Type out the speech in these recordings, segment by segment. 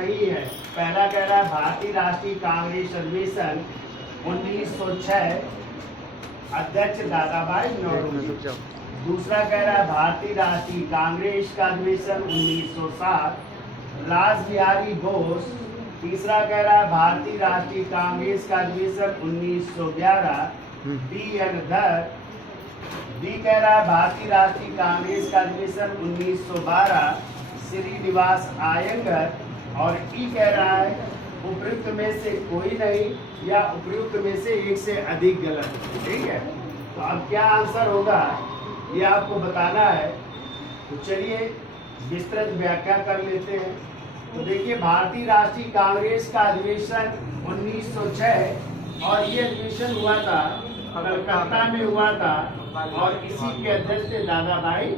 नहीं है। पहला कह रहा है भारतीय राष्ट्रीय कांग्रेस अधिवेशन 1906, अध्यक्ष दादा भाई नौरोजी। दूसरा कह रहा है भारतीय राष्ट्रीय कांग्रेस का अधिवेशन 1907, लाल बिहारी घोष। तीसरा कह रहा है भारतीय राष्ट्रीय कांग्रेस का अधिवेशन 1911, बी एन धर। डी कह रहा है भारतीय राष्ट्रीय कांग्रेस का अधिवेशन 1912, श्रीनिवास आयंगर। और ई कह रहा है उपयुक्त में से कोई नहीं या उपयुक्त में से एक से अधिक गलत। ठीक है, तो अब क्या आंसर होगा ये आपको बताना है। तो चलिए विस्तृत व्याख्या कर लेते हैं। तो देखिए, भारतीय राष्ट्रीय कांग्रेस का अधिवेशन 1906 और ये अधिवेशन हुआ था कलकत्ता में हुआ था, और इसी के अध्यक्ष थे दादा भाई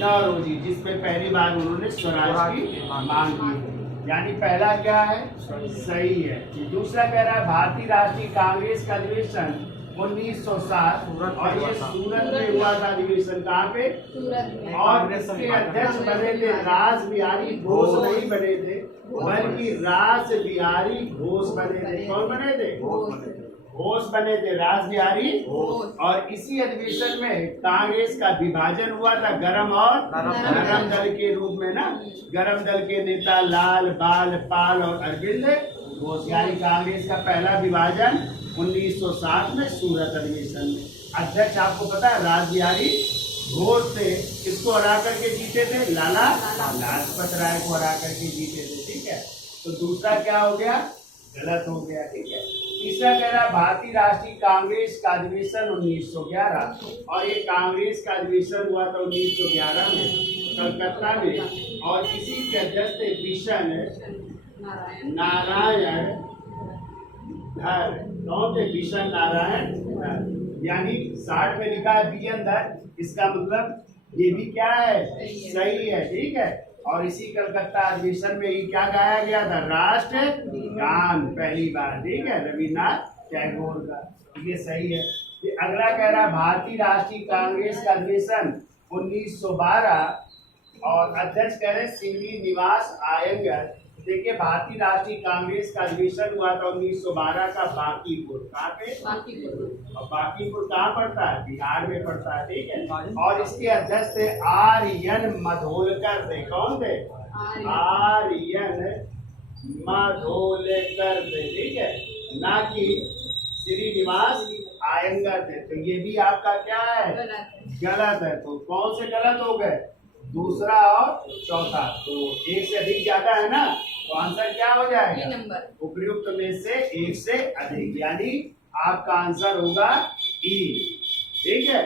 नौरोजी, जिसमें पहली बार उन्होंने स्वराज की मांग की। यानी पहला क्या है, सही है। दूसरा कह रहा है भारतीय राष्ट्रीय कांग्रेस का अधिवेशन 1907 और ये सूरत में हुआ था अधिवेशन। कहाँ पे? सूरत में। और इसके अध्यक्ष बने थे रास बिहारी घोष, नहीं बने थे बल्कि रास बिहारी घोष बने थे। कौन बने थे? घोष बने थे, रास बिहारी घोष। और इसी अधिवेशन में कांग्रेस का विभाजन हुआ था गरम और नरम दल के रूप में ना। गरम दल के नेता लाल, बाल, पाल और अरविंद घोष। यानी कांग्रेस का पहला विभाजन 1907 में सूरत अधिवेशन में। अध्यक्ष आपको पता है रास बिहारी घोष थे। किसको हरा करके जीते थे? लाला लाजपत राय को हरा करके जीते थे। ठीक है, तो दूसरा क्या हो गया? गलत हो गया। ठीक है, तीसरा कह रहा है भारतीय राष्ट्रीय कांग्रेस का अधिवेशन 1911 और ये कांग्रेस का अधिवेशन हुआ था 1911 में कलकत्ता में, और इसी के अध्यक्ष थे बिशन नारायण धर। कौन थे? बिशन नारायण धर। यानी 60 में लिखा है बी एन धर, इसका मतलब ये भी क्या है? सही है। ठीक है, और इसी कलकत्ता अधिवेशन में ही क्या गाया गया था? राष्ट्र गान, पहली बार। ठीक है, रविन्द्रनाथ टैगोर का। ये सही है। ये अगला कह रहा है भारतीय राष्ट्रीय कांग्रेस का अधिवेशन 1912 और अध्यक्ष कह रहे श्रीनिवास आयंगर। देखिए, भारतीय राष्ट्रीय कांग्रेस का अधिवेशन हुआ था 1912 का बांकीपुर। कहाँ पे? बांकीपुर। और बांकीपुर कहाँ पड़ता है? बिहार में पड़ता है। ठीक है, और इसके अध्यक्ष थे आर एन माधोलकर थे। कौन थे? आर एन माधोलकर थे। ठीक है, ना कि श्रीनिवास आयंगर थे। तो ये भी आपका क्या है? गलत है। तो कौन से गलत हो गए? दूसरा और चौथा। तो एक से अधिक ज्यादा है ना, तो आंसर क्या हो जाएगा? उपयुक्त में से एक से अधिक, यानी आपका आंसर होगा ई। ठीक है।